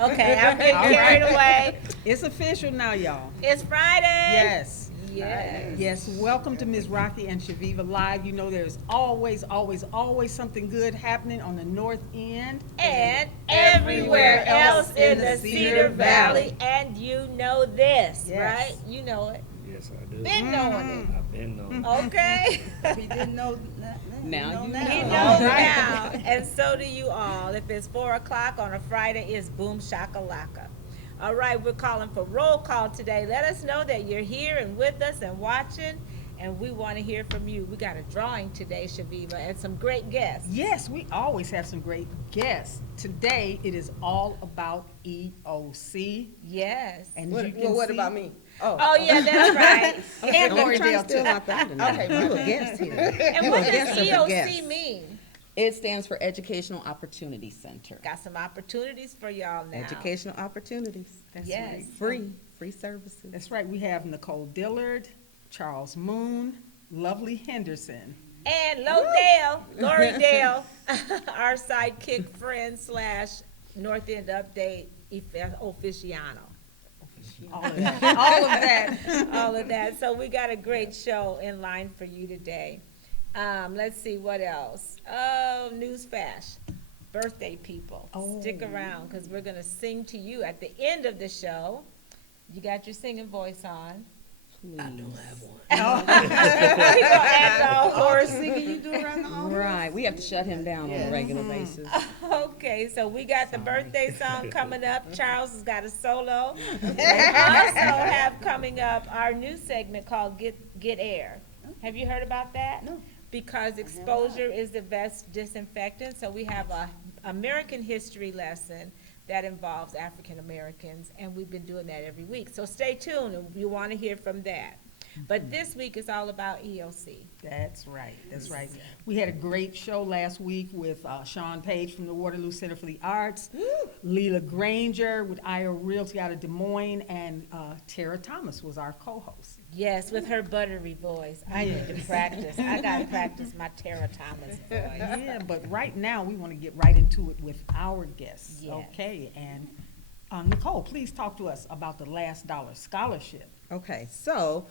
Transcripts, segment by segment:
Okay, I'm getting All carried right. away. It's official now, y'all. It's Friday. Yes. Yes. Yes, welcome to Ms. Rocki and Chaveevah Live. You know there's always, always, always something good happening on the north end. And everywhere else in the Cedar Valley. And you know this, Yes. right? You know it. Yes, I do. Been knowing I've been knowing. it. Okay. If he didn't know Now you know. He All knows right. now, and so do you all. If it's 4 o'clock on a Friday, it's boom shakalaka. All right, we're calling for roll call today. Let us know that you're here and with us and watching, and we want to hear from you. We got a drawing today, Chaveevah, and some great guests. Yes, we always have some great guests. Today, it is all about EOC. Yes. And What, you can well, what see- about me? Oh, yeah, that's right. And Don't Lori try to Dale, steal too. my thunder. Okay, You my a guest here. And You what a does guest of a EOC guest. mean? It stands for Educational Opportunity Center. Got some opportunities for y'all now. Educational opportunities. That's Yes. right. Free services. That's right. We have Nicole Dillard, Charles Moon, Lovely Henderson. And Lori Dale, our sidekick friend / North End Update Officiano. All of that. All of that. All of that. So we got a great show in line for you today. Let's see what else. Oh, news flash. Birthday people. Oh. Stick around because we're going to sing to you at the end of the show. You got your singing voice on. Please. I don't have one. We gonna add the Or singing you do around the office? Right, we have to shut him down on Yes. a regular basis. Okay, so we got the birthday song coming up. Charles has got a solo. We also have coming up our new segment called Get Air. Have you heard about that? No. Because exposure is the best disinfectant, so we have a American history lesson that involves African Americans, and we've been doing that every week. So stay tuned, and you want to hear from that. But this week is all about EOC. That's right. That's right. We had a great show last week with Sean Page from the Waterloo Center for the Arts, Leela Granger with IO Realty out of Des Moines, and Tara Thomas was our co-host. Yes, with her buttery voice. I need to practice. I got to practice my Tara Thomas voice. Yeah, but right now, we want to get right into it with our guests. Yes. Okay, and Nicole, please talk to us about the Last Dollar Scholarship. Okay, so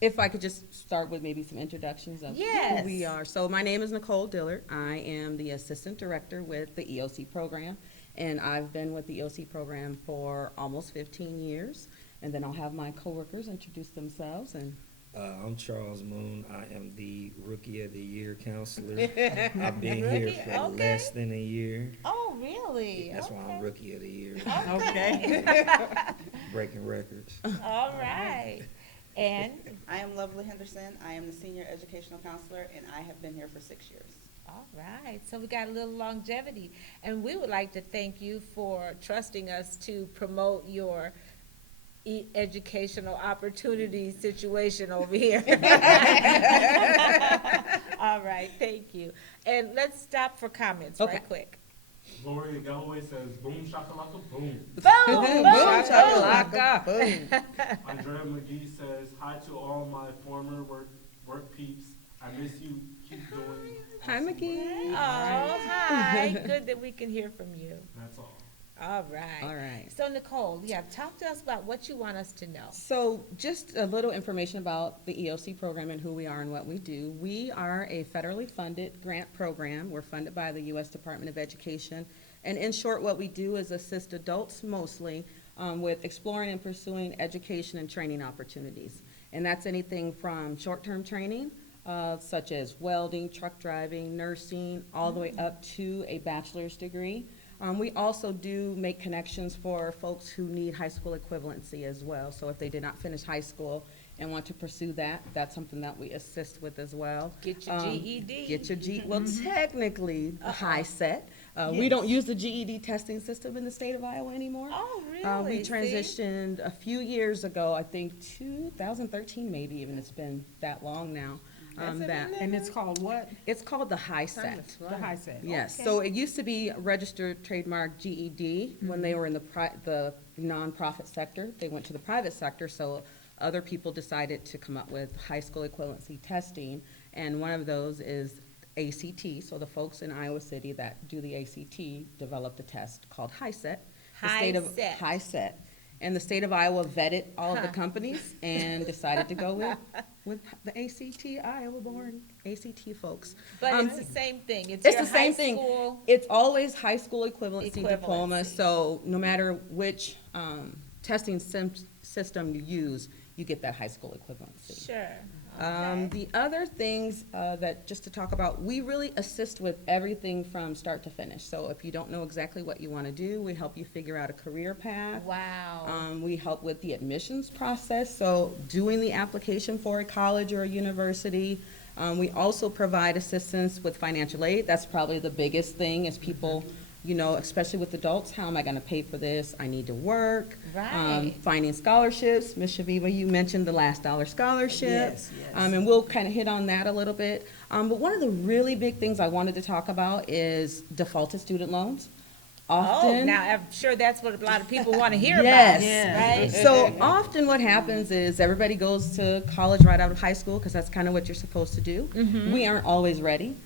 if I could just start with maybe some introductions of Yes. who we are. So my name is Nicole Dillard. I am the Assistant Director with the EOC program, and I've been with the EOC program for almost 15 years. And then I'll have my coworkers introduce themselves. And I'm Charles Moon. I am the Rookie of the Year counselor. I've been here Rookie? for Okay. less than a year. Oh, really? That's why I'm Rookie of the Year. Okay. Breaking records. All right. And, I am Lovely Henderson. I am the senior educational counselor, and I have been here for 6 years. all right, so we got a little longevity. And we would like to thank you for trusting us to promote your educational opportunity situation over here. All right, thank you. And let's stop for comments Okay. right quick. Gloria Galloway says, boom, shakalaka, boom. Boom, boom, boom. Chakalaka, boom. Andrea McGee says, hi to all my former work peeps. I miss you. Keep doing. Hi, McGee. Oh, hi. Good that we can hear from you. That's all. All right. All right. So Nicole, yeah, talk to us about what you want us to know. So just a little information about the EOC program and who we are and what we do. We are a federally funded grant program. We're funded by the U.S. Department of Education. And in short, what we do is assist adults mostly with exploring and pursuing education and training opportunities. And that's anything from short-term training, such as welding, truck driving, nursing, all the way up to a bachelor's degree. We also do make connections for folks who need high school equivalency as well. So if they did not finish high school and want to pursue that, that's something that we assist with as well. Get your GED. Get your GED. Well, technically, the high set. We Yes. don't use the GED testing system in the state of Iowa anymore. Oh, really? We See? transitioned a few years ago, I think 2013 maybe even, it's been that long now. And it's called what? It's called the high set. The high set. Yes, Okay. so it used to be registered trademark GED when they were in the nonprofit sector. They went to the private sector, so other people decided to come up with high school equivalency testing, and one of those is ACT. So the folks in Iowa City that do the ACT developed a test called HiSET. The state of High-set. High-set. And the state of Iowa vetted all of the Huh. companies and decided to go with the ACT, Iowa-born ACT folks. But it's the same thing. It's It's your the same high thing. school. It's always high school equivalency diploma, Equivalency. so no matter which testing system you use, you get that high school equivalency. Sure. Okay. The other things that, just to talk about, we really assist with everything from start to finish. So if you don't know exactly what you want to do, we help you figure out a career path. Wow. We help with the admissions process, so doing the application for a college or a university. We also provide assistance with financial aid. That's probably the biggest thing is people, you know, especially with adults, how am I gonna pay for this? I need to work. Right. Finding scholarships. Ms. Chaveevah, you mentioned the last dollar scholarship. Yes, yes. And we'll kind of hit on that a little bit. But one of the really big things I wanted to talk about is defaulted student loans. Oh, Often. now I'm sure that's what a lot of people want to hear Yes. about, Yeah. right? So often what happens is everybody goes to college right out of high school because that's kind of what you're supposed to do. We aren't always ready.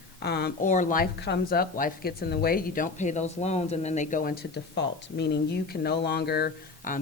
Or life comes up, life gets in the way, you don't pay those loans, and then they go into default, meaning you can no longer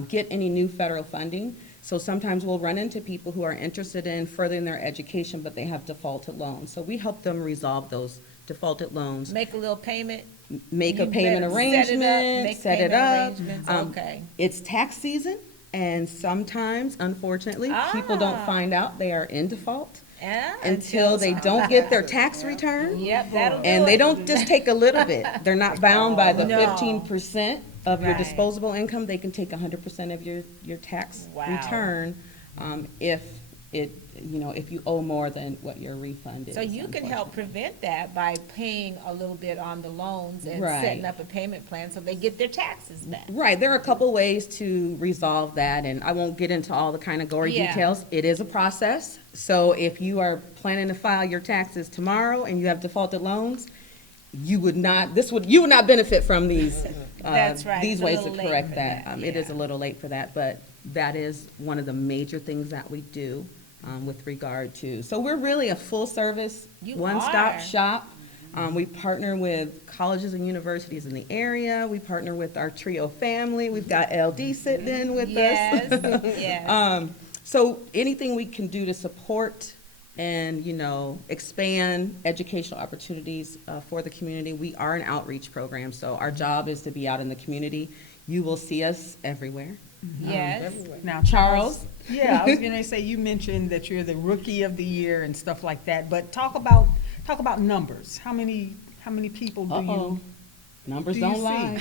get any new federal funding. So sometimes we'll run into people who are interested in furthering their education, but they have defaulted loans. So we help them resolve those defaulted loans, Make a little payment. make a You payment better arrangement, set it payment up. arrangements, okay. It's tax season, and sometimes, unfortunately, people don't Ah. find out they are in default Yeah, until they don't get their tax return. Yep, that'll do And they it. don't just take a little bit. They're not bound by the No. 15% of your Right. disposable income. They can take 100% of your tax Wow. return if it, you know, if you owe more than what your refund is. So you can help unfortunately. prevent that by paying a little bit on the loans and Right. setting up a payment plan so they get their taxes back. Right, there are a couple ways to resolve that, and I won't get into all the kind of gory Yeah. details. It is a process, so if you are planning to file your taxes tomorrow and you have defaulted loans, you would not benefit from these, That's right. these It's a ways to little late correct for that. that, It is a yeah. little late for that, but that is one of the major things that we do with regard to. So we're really a full-service, You one-stop are. shop. We partner with colleges and universities in the area. We partner with our trio family. We've got LD sitting in with us. Yes, yes. So anything we can do to support and, you know, expand educational opportunities for the community. We are an outreach program, so our job is to be out in the community. You will see us everywhere. Yes. Now, Charles? Yeah, I was gonna say, you mentioned that you're the rookie of the year and stuff like that, but talk about numbers. How many people do Uh-oh. you? Numbers Do you don't see? lie.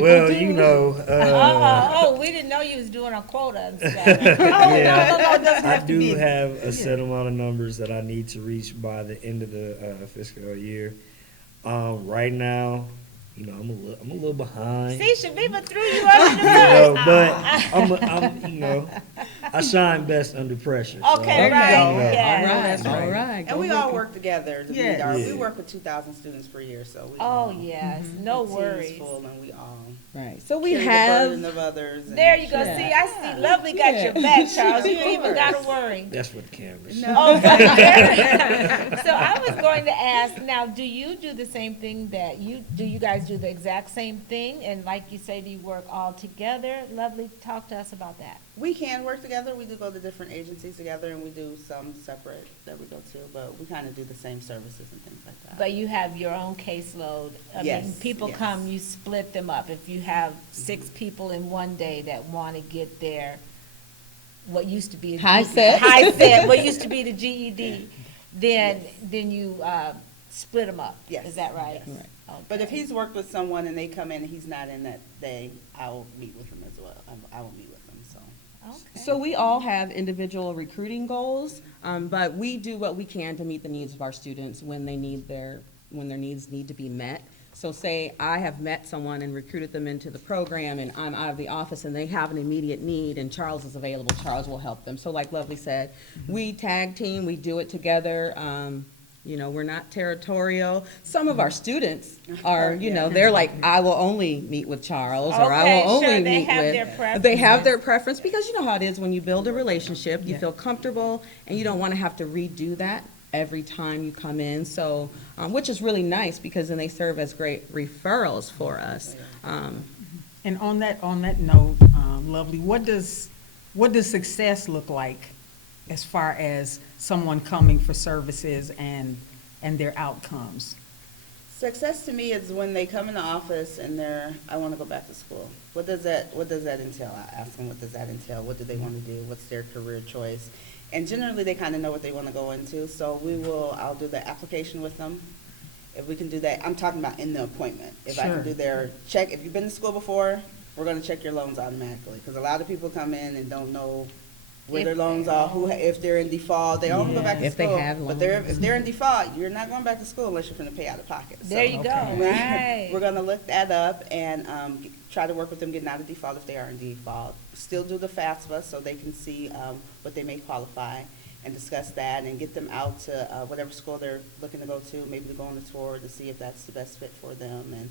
Well, you know, Oh, we didn't know you was doing a quota and stuff. yeah, No, it doesn't I have to be. do have a set amount of numbers that I need to reach by the end of the fiscal year. Right now, you know, I'm a little behind. See, Chaveevah threw you under the You know, bus. but I'm, you know, I shine best under pressure. so, Okay, you right, know, yes. All right. And we all work together to meet Yeah. our, we Yeah. work with 2,000 students per year, so we Oh, all, yes, no the team is worries. full and we all Right, so we carry the have, burden of others. and- There you go. Yeah. See, I see. Lovely got your back, Charles. You ain't even got to worry. That's what the cameras. Oh, okay. So I was going to ask, now, do you do the same thing do you guys do the exact same thing? And like you say, do you work all together? Lovely, talk to us about that. We can work together. We do go to different agencies together, and we do some separate that we go to, but we kind of do the same services and things like that. But you have your own caseload. I mean, Yes, people yes. come, you split them up. If you have 6 people in one day that want to get their, what used to be. High set. High set, what used to be the GED, then you split them up. Yes, Is that right? yes. Right. But if Okay. he's worked with someone and they come in and he's not in that day, I will meet with him as well. I will meet with them, so. Okay. so we all have individual recruiting goals, but we do what we can to meet the needs of our students when their needs need to be met. So say I have met someone and recruited them into the program and I'm out of the office and they have an immediate need and Charles is available, Charles will help them. So like Lovely said, we tag team, we do it together. You know, we're not territorial. Some of our students are, you know, they're like, I will only meet with Charles or I Okay, will sure, only they meet have with. their They have preferences. their preference because you know how it is when you build a relationship, you Yeah. feel comfortable and you don't want to have to redo that every time you come in. So, which is really nice because then they serve as great referrals for us. And on that note, Lovely, what does success look like as far as someone coming for services and their outcomes? Success to me is when they come in the office and I want to go back to school. What does that entail? I ask them, what does that entail? What do they want to do? What's their career choice? And generally, they kind of know what they want to go into. So I'll do the application with them. If we can do that, I'm talking about in the appointment. If I Sure. can do their check, if you've been to school before, we're going to check your loans automatically. Because a lot of people come in and don't know where their loans are, if they're in default, they all go back to If they school. have But loans. if they're in default, you're not going back to school unless you're going to pay out of pocket. There you go, right. We're gonna look that up and try to work with them getting out of default if they are in default. Still do the FAFSA so they can see what they may qualify and discuss that and get them out to whatever school they're looking to go to, maybe to go on a tour to see if that's the best fit for them and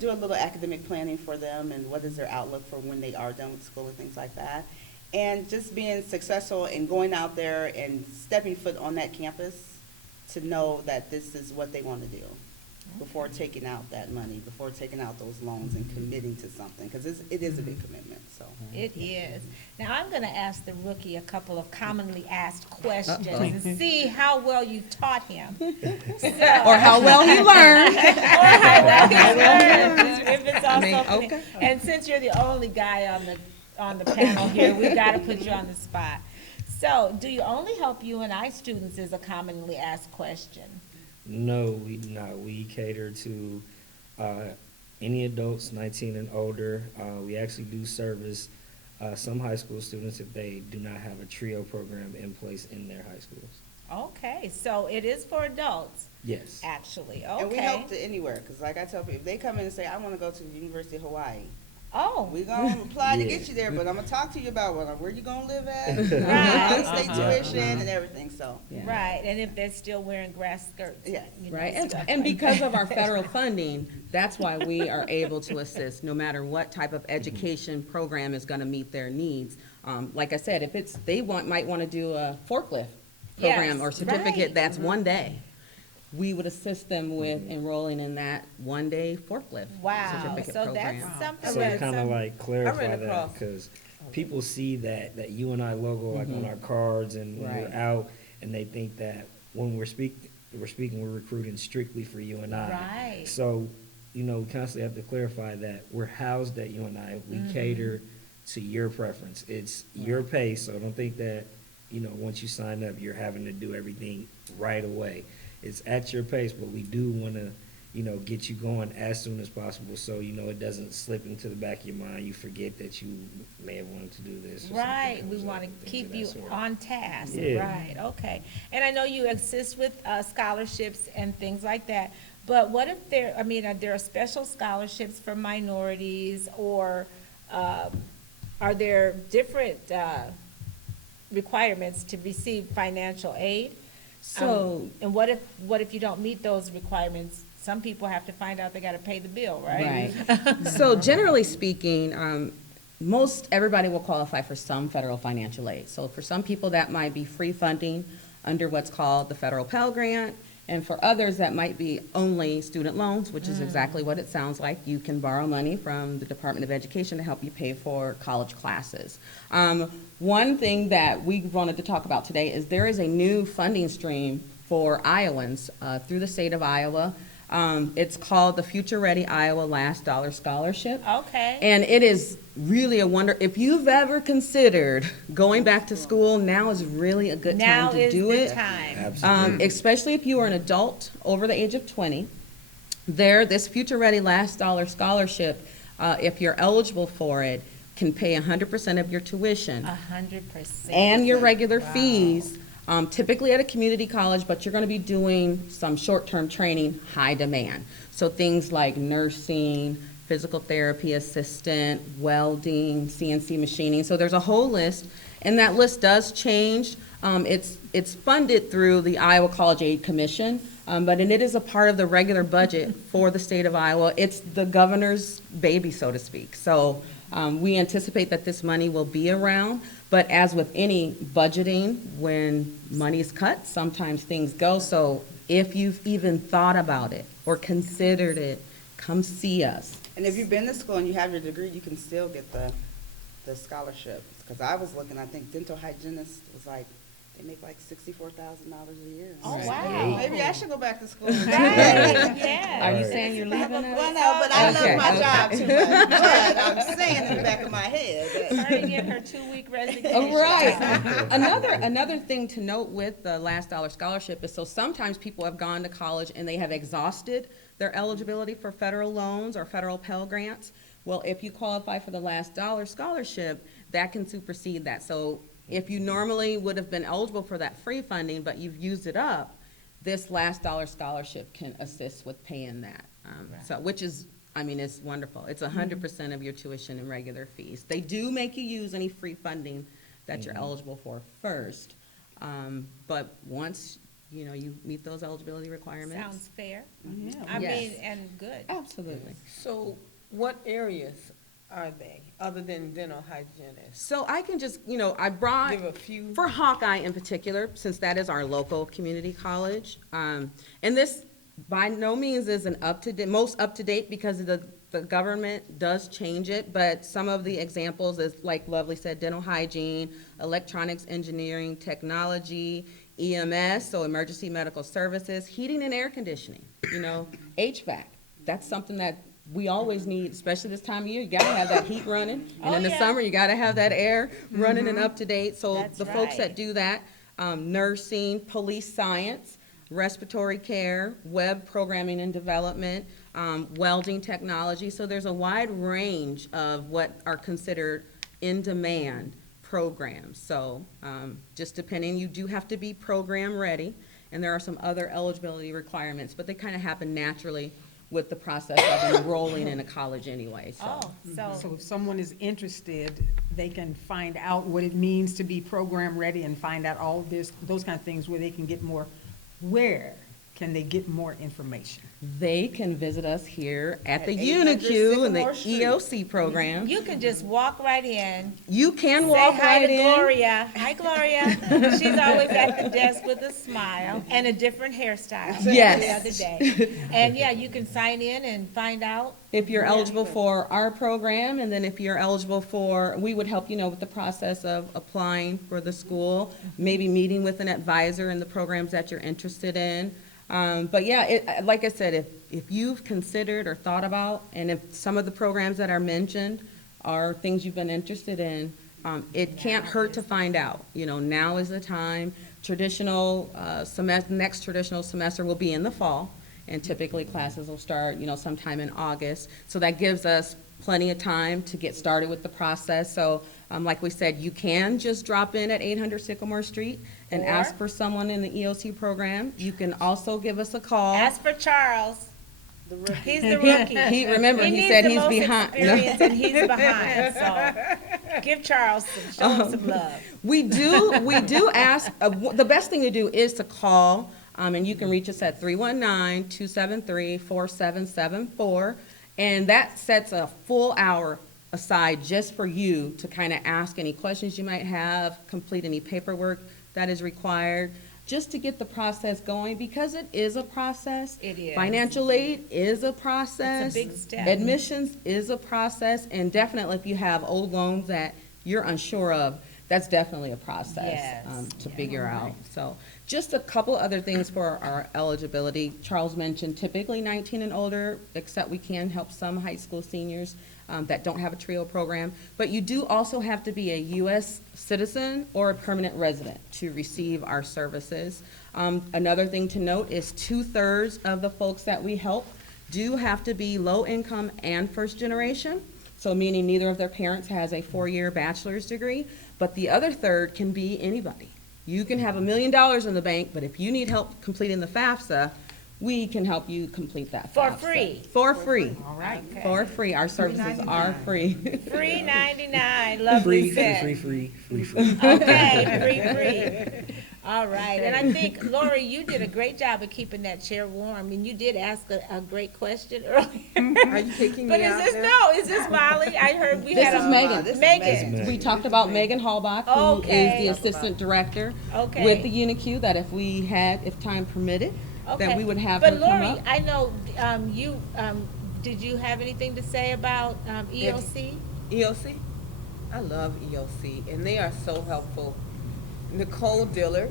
do a little academic planning for them and what is their outlook for when they are done with school and things like that. And just being successful and going out there and stepping foot on that campus to know that this is what they want to do before taking out that money, before taking out those loans and committing to something, because it is a big commitment, so. It is. Now, I'm going to ask the rookie a couple of commonly asked questions Uh-oh. and see how well you've taught him. Or how well he learned. Or how well he's learned, if it's also. mean, okay. And since you're the only guy on the panel here, we got to put you on the spot. So, do you only help UNI students is a commonly asked question. No, we do not. We cater to any adults 19 and older. We actually do service some high school students if they do not have a TRIO program in place in their high schools. Okay, so it is for adults, Yes. actually, And we okay. help to anywhere, because like I tell people, if they come in and say, I want to go to the University of Hawaii, Oh, we're going to apply to Yeah. get you there, but I'm going to talk to you about where you going to live at, Right. state tuition and everything, so. Yeah. right, and if they're still wearing grass skirts. Yeah. you know, Right, stuff and like because that. of our federal funding, that's why we are able to assist, no matter what type of education program is gonna meet their needs. Like I said, if might wanna do a forklift program Yes, or certificate, right. that's one day. We would assist them with enrolling in that one-day forklift Wow, certificate so program. that's something So that's. to kind of like clarify ran that, across- because people see that UNI logo like on our cards and when Right. we're out, and they think that when we're recruiting strictly for UNI. Right. So, we constantly have to clarify that we're housed at UNI. We cater to your preference. It's your pace, so don't think that, once you sign up, you're having to do everything right away. It's at your pace, but we do want to, get you going as soon as possible, so it doesn't slip into the back of your mind. You forget that you may have wanted to do this. Or Right, something we comes want up and to things keep of that you sort. on task, Yeah. right, okay. And I know you assist with scholarships and things like that, but what if there are special scholarships for minorities, or are there different requirements to receive financial aid? So, And what if you don't meet those requirements? Some people have to find out they got to pay the bill, right? right. So generally speaking, most everybody will qualify for some federal financial aid. So for some people, that might be free funding under what's called the federal Pell Grant. And for others, that might be only student loans, which is exactly what it sounds like. You can borrow money from the Department of Education to help you pay for college classes. One thing that we wanted to talk about today is there is a new funding stream for Iowans through the state of Iowa. It's called the Future Ready Iowa Last Dollar Scholarship. Okay. And it is really a wonder. If you've ever considered going back to school, now is really a good Now time to is do the it. time. Absolutely. Especially if you are an adult over the age of 20. This Future Ready Last Dollar Scholarship, if you're eligible for it, can pay 100% of your tuition 100%. and your regular Wow. fees, typically at a community college, but you're going to be doing some short-term training, high demand. So things like nursing, physical therapy assistant, welding, CNC machining. So there's a whole list, and that list does change. It's funded through the Iowa College Aid Commission, but it is a part of the regular budget for the state of Iowa. It's the governor's baby, so to speak. So we anticipate that this money will be around, but as with any budgeting, when money is cut, sometimes things go. So if you've even thought about it or considered it, come see us. And if you've been to school and you have your degree, you can still get the scholarship. Because I was looking, I think dental hygienist was like, they make like $64,000 a year. Oh, Right. wow. Maybe I should go back to school. Right, Are yeah. you saying you're leaving Well, us? no, but I Okay, love my okay. job too much. But I'm saying in the back of my head. Turning in her 2-week resignation. Oh, right. Another thing to note with the last dollar scholarship is, so sometimes people have gone to college and they have exhausted their eligibility for federal loans or federal Pell Grants. Well, if you qualify for the last dollar scholarship, that can supersede that. So if you normally would have been eligible for that free funding, but you've used it up, this last dollar scholarship can assist with paying that. So, which is, I mean, it's wonderful. It's 100% of your tuition and regular fees. They do make you use any free funding that you're eligible for first. But once, you know, you meet those eligibility requirements. Sounds fair. Yeah. I Yes. mean, and good. Absolutely. So what areas are they, other than dental hygienists? So I can just, you know, I brought, Give a few. for Hawkeye in particular, since that is our local community college, and this by no means is an most up-to-date, because the government does change it, but some of the examples is, like Lovely said, dental hygiene, electronics engineering, technology, EMS, so emergency medical services, heating and air conditioning, you know, HVAC. That's something that we always need, especially this time of year. You gotta have that heat running, and Oh, in the yeah. summer, you gotta have that air running and up to date. So That's the folks right. that do that, nursing, police science, respiratory care, web programming and development, welding technology. So there's a wide range of what are considered in-demand programs. So just depending, you do have to be program ready, and there are some other eligibility requirements, but they kind of happen naturally with the process of enrolling in a college anyway, so. Oh, So if someone is interested, they can find out what it means to be program ready and find out all this, those kind of things where they can get more. Where can they get more information? They can visit us here at the At 800 UNIQ in the Sycamore Street. EOC program. you can just walk right in. You can Say walk hi right to in. Gloria. Hi, Gloria. She's always at the desk with a smile and a different hairstyle. Yes. The other day. And yeah, you can sign in and find out. If you're eligible for our program, and then if you're eligible for, we would help you know with the process of applying for the school, maybe meeting with an advisor in the programs that you're interested in. But yeah, like I said, if you've considered or thought about, and if some of the programs that are mentioned are things you've been interested in, it can't hurt to find out. You know, now is the time. Traditional next traditional semester will be in the fall, and typically classes will start, you know, sometime in August. So that gives us plenty of time to get started with the process. So, like we said, you can just drop in at 800 Sycamore Street and Or- ask for someone in the EOC program. You can also give us a call. Ask for Charles. The rookie. He's the rookie. Remember, he needs said the he's most behind. No. experience and he's behind, so give Charles show him some love. We do ask, the best thing to do is to call, and you can reach us at 319-273-4774. And that sets a full hour aside just for you to kind of ask any questions you might have, complete any paperwork that is required, just to get the process going, because it is a process. It is. Financial aid is a process. It's a big step. Admissions is a process, and definitely if you have old loans that you're unsure of, that's definitely a process Yes. to figure out. So just a couple other things for our eligibility. Charles mentioned typically 19 and older, except we can help some high school seniors that don't have a TRIO program. But you do also have to be a U.S. citizen or a permanent resident to receive our services. Another thing to note is 2/3 of the folks that we help do have to be low income and first generation. So meaning neither of their parents has a 4-year bachelor's degree, but the other third can be anybody. You can have $1 million in the bank, but if you need help completing the FAFSA, we can help you complete that For FAFSA. free. For free. All right. Okay. For free. Our services are free. Free 99, lovely said. Free. Okay, free. All right, and I think, Lori, you did a great job of keeping that chair warm. I mean, you did ask a great question earlier. Are you kicking But me out there? is this Molly? I heard we This had is a. Megan. This is Megan. Megan. We talked about Megan Hallbach, who Okay. is the assistant director Okay. with the UNIQ, that if time permitted, that we would have her But come Lori, up. I know you did you have anything to say about EOC? EOC? I love EOC, and they are so helpful. Nicole Diller,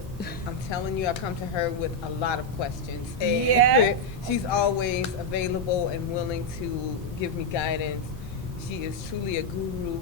I'm telling you, I come to her with a lot of questions. And Yeah. she's always available and willing to give me guidance. She is truly a guru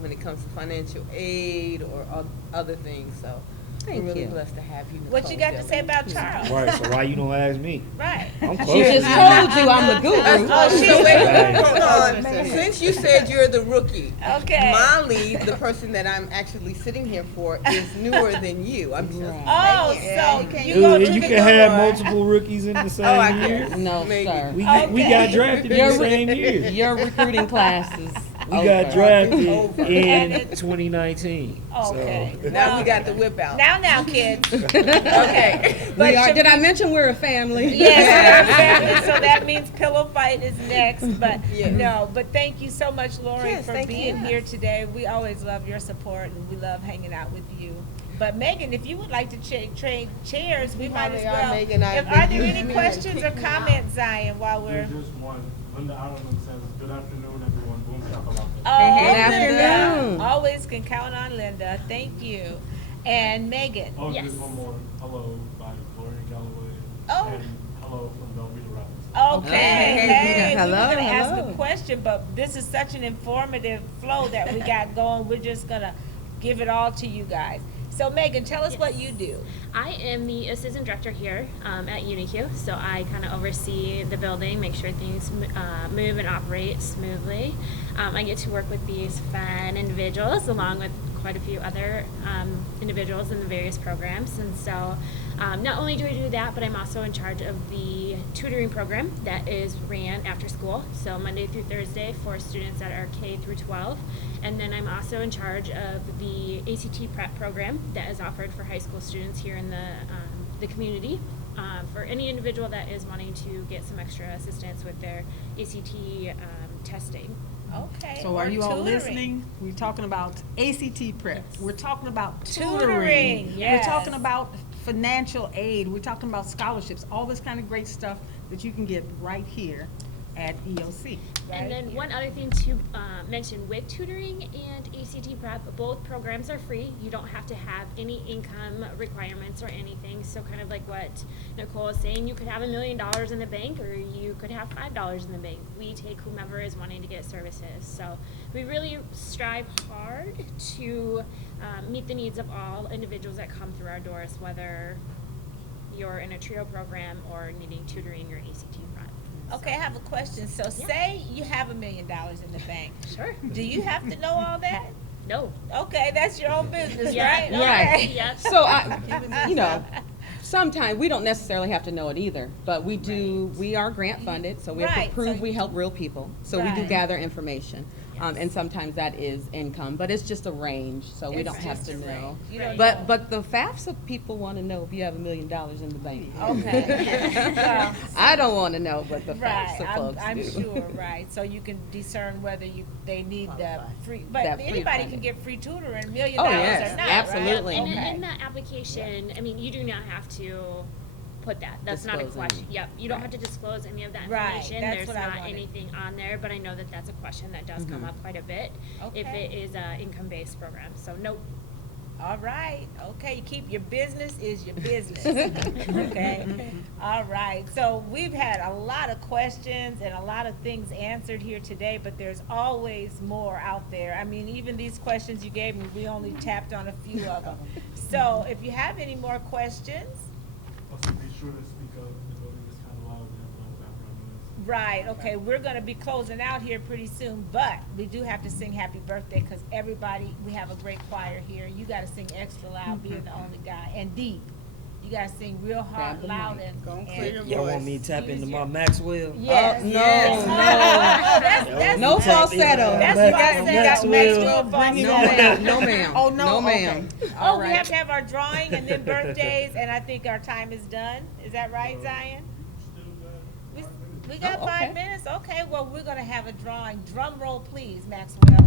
when it comes to financial aid or other things, so Thank I'm really you. blessed to have you, Nicole What you got to Diller. say about Charles? Right, so why you don't ask me? Right. I'm close. She just told you I'm the guru. Oh, she So wait, Right. hold on. Since you said you're the rookie, Okay. Molly, the person that I'm actually sitting here for, is newer than you. I'm just Oh, saying. so you Dude, go to you the can have door. multiple rookies in the same Oh, I year. can. No, Maybe. sir. We Okay. got drafted in Your- the same year. Your recruiting classes. We got over. drafted Over. in 2019. Okay. So, Now we got the whip out. Now, kids. Okay. But We are, should did I mention we're a family? Yes, we're family, so that means pillow fight is next, but Yes. no, but thank you so much, Lori, Yes, for thank being you. here today. We always love your support and we love hanging out with you. But Megan, if you would like to trade chairs, we might as they are, well. Megan. Are there any questions or comments, Zion, while we're? There's just one. Linda Allen says, "Good afternoon, everyone. Boom shakalaka." Oh, Good Linda. afternoon. Always can count on Linda. Thank you. And Megan. Oh, Yes. there's one more. Hello by Gloria Galloway. Oh. And hello from Belvita Rapids. Okay, Hey, hey, we were hello, gonna ask a hello. question, but this is such an informative flow that we got going. We're just gonna give it all to you guys. So Megan, tell us what you do. I am the assistant director here at UNI EOC, so I kind of oversee the building, make sure things move and operate smoothly. I get to work with these fun individuals along with quite a few other individuals in the various programs, and so not only do I do that, but I'm also in charge of the tutoring program that is ran after school, so Monday through Thursday for students that are K through 12, and then I'm also in charge of the ACT prep program that is offered for high school students here in the community. For any individual that is wanting to get some extra assistance with their ACT testing. Okay. So or are you all tutoring. listening? We're talking about ACT prep. We're talking about Tutoring, tutoring. yes. We're talking about financial aid. We're talking about scholarships, all this kind of great stuff that you can get right here at EOC. And then Right. one other thing to mention with tutoring and ACT prep, both programs are free. You don't have to have any income requirements or anything. So kind of like what Nicole is saying, you could have $1 million in the bank or you could have $5 in the bank. We take whomever is wanting to get services. So we really strive hard to meet the needs of all individuals that come through our doors, whether you're in a TRIO program or needing tutoring or ACT prep. Okay, I have a question. So say you have $1 million in the bank. Sure. Do you have to know all that? No. Okay, that's your own business, Yeah, right? no, Okay. Right. Yep. So you know, sometimes we don't necessarily have to know it either, but we do, we are grant funded, so we have Right, to prove so- we help real people. So we do Right. gather information. And sometimes that is income, but it's just a range, so we It's don't have just to a know. range. You don't know. But the FAFSA people want to know if you have $1 million in the bank. Okay. Well, I don't want to know, but the right, FAFSA folks I'm do. sure, right. So you can discern whether they need the free, but That free anybody funding. can get free tutoring, $1 million Oh, or yes, not, absolutely. right? And Okay. in that application, I mean, you do not have to put that. That's not a Disclose question. any. Yep, you don't have to disclose any of that Right, information. that's There's what I not wanted. anything on there, but I know that that's a question that does come up quite a bit if Okay. it is a income-based program. So nope. All right, okay, you keep your business is your business, okay? All right, so we've had a lot of questions and a lot of things answered here today, but there's always more out there. I mean, even these questions you gave me, we only tapped on a few of them. So if you have any more questions, Also, be sure to speak up. The building is kind of loud. We have a lot of background noise. right, okay, we're gonna be closing out here pretty soon, but we do have to sing happy birthday, cause everybody, we have a great choir here. You gotta sing extra loud, being the only guy, and deep. You gotta sing real hard, Grab the loud, mic. and. Go and and- clear your Y'all want voice. me to tap into Use my your- Maxwell? Yes. No, yes. no. Oh, that's No Tap into falsetto. my That's Max- why I said Maxwell. Maxwell Bring falsetto. it No on. ma'am, no ma'am. Oh, no, No okay. ma'am. Oh, All we right. have to have our drawing and then birthdays, and I think our time is done. Is that right, Zion? We, we got Oh, okay. 5 minutes? Okay, well, we're gonna have a drawing. Drum roll, please, Maxwell.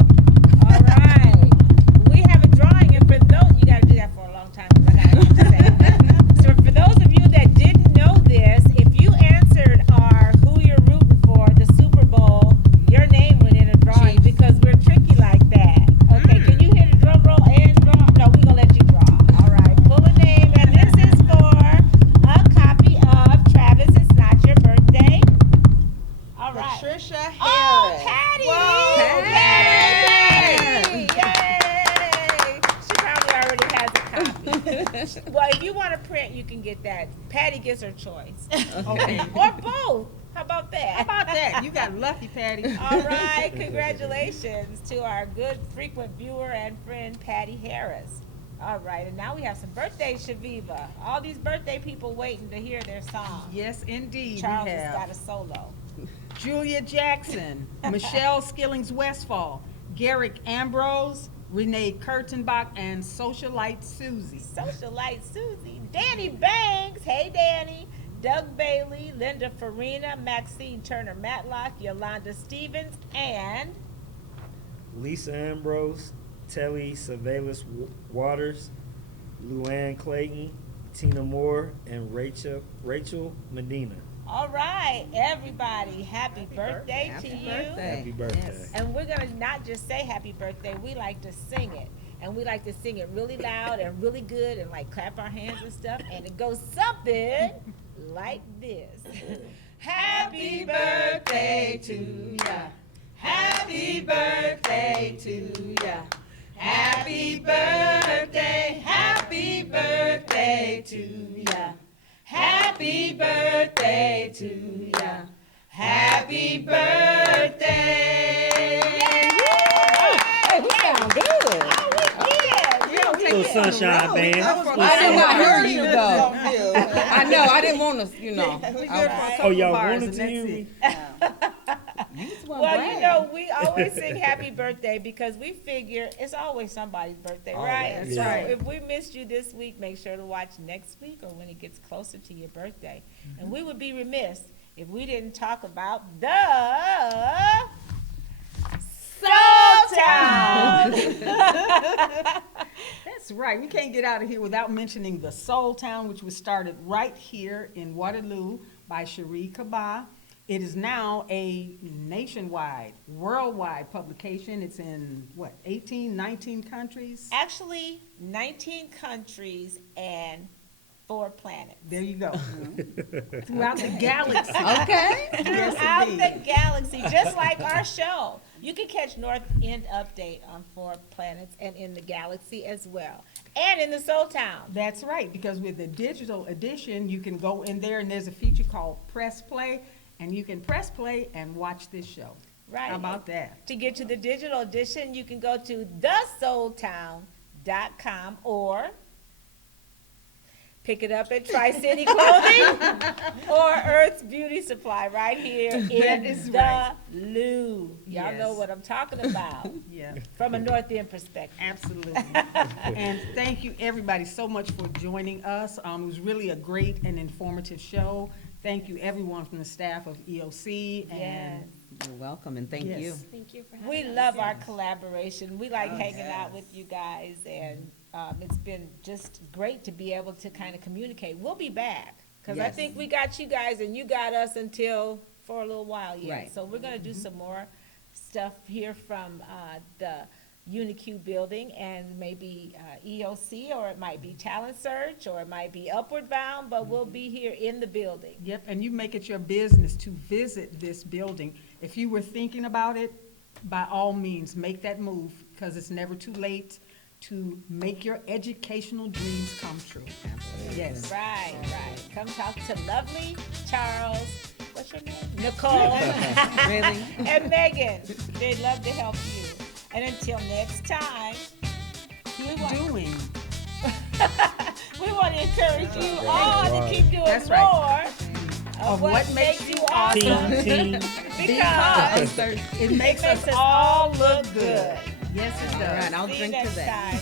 All right. We have a drawing, and for those, you gotta do that for a long time, 'cause I got a lot to say. So for those of you that didn't know this, if you answered our Who You're Rooting For, the Super Bowl you want to print, you can get that. Patty gets her choice. Okay. Or both. How about that? How about that? You got lucky, Patty. All right, congratulations to our good frequent viewer and friend Patty Harris. All right, and now we have some birthdays, Chaveevah. All these birthday people waiting to hear their song. Yes, indeed, Charles we has have got a solo. Julia Jackson, Michelle Skillings Westfall, Garrick Ambrose, Renee Kurtenbach, and Socialite Susie. Socialite Susie, Danny Banks, hey Danny, Doug Bailey, Linda Farina, Maxine Turner Matlock, Yolanda Stevens, and Lisa Ambrose, Telly Savalas Waters, Luann Clayton, Tina Moore, and Rachel Medina. all right, everybody, happy birthday Happy to you. birthday. Happy birthday. Yes. And we're gonna not just say happy birthday, we like to sing it. And we like to sing it really loud and really good and like clap our hands and stuff. And it goes something like this. Happy birthday to ya. Happy birthday to ya. Happy birthday, happy birthday to ya. Happy birthday to ya. Happy birthday. Hey, we sound good. Oh, we did. Little sunshine band. I did not hear you though. I know, I didn't want to, you know. We good for a Alright. couple Oh, y'all bars wanted and to that's hear it. me? Well, you know, we always sing happy birthday because we figure it's always somebody's birthday, right? That's So right. if we missed you this week, make sure to watch next week or when it gets closer to your birthday. And we would be remiss if we didn't talk about the Soul Town. That's right. We can't get out of here without mentioning the Soul Town, which was started right here in Waterloo by Cherie Kaba. It is now a nationwide, worldwide publication. It's in, 18, 19 countries? Actually, 19 countries and 4 planets. There you go. Throughout the galaxy. Okay. Yes, Throughout indeed. the galaxy, just like our show. You can catch North End Update on 4 planets and in the galaxy as well. And in the Soul Town. That's right, because with the digital edition, you can go in there and there's a feature called Press Play, and you can press play and watch this show. Right. How about that? To get to the digital edition, you can go to thesoultown.com or pick it up at Tri-City Clothing or Earth's Beauty Supply right here in is the right. Lou. Y'all know Yes. what I'm talking about Yeah. from a North End perspective. Absolutely. And thank you, everybody, so much for joining us. It was really a great and informative show. Thank you, everyone from the staff of EOC. Yes. And You're welcome, and thank Yes. you. Thank you for having We us. love our collaboration. We like hanging out with you guys, and it's been just great to be able to kind of communicate. We'll be back, because I Yes. think we got you guys and you got us until for a little while yet. Right. So we're going to do some more stuff here from the UNIQ building and maybe EOC, or it might be Talent Search, or it might be Upward Bound, but we'll be here in the building. Yep, and you make it your business to visit this building. If you were thinking about it, by all means, make that move, because it's never too late to make your educational dreams come true. Yes. Right, right. Come talk to lovely Charles, what's your name? Nicole. Really? And Megan. They'd love to help you. And until next time, Keep doing. we want to encourage you all to keep doing That's right. more of what makes you awesome, Team. because It makes us all look good. Yes, it All does. right, I'll see you drink to next that. time.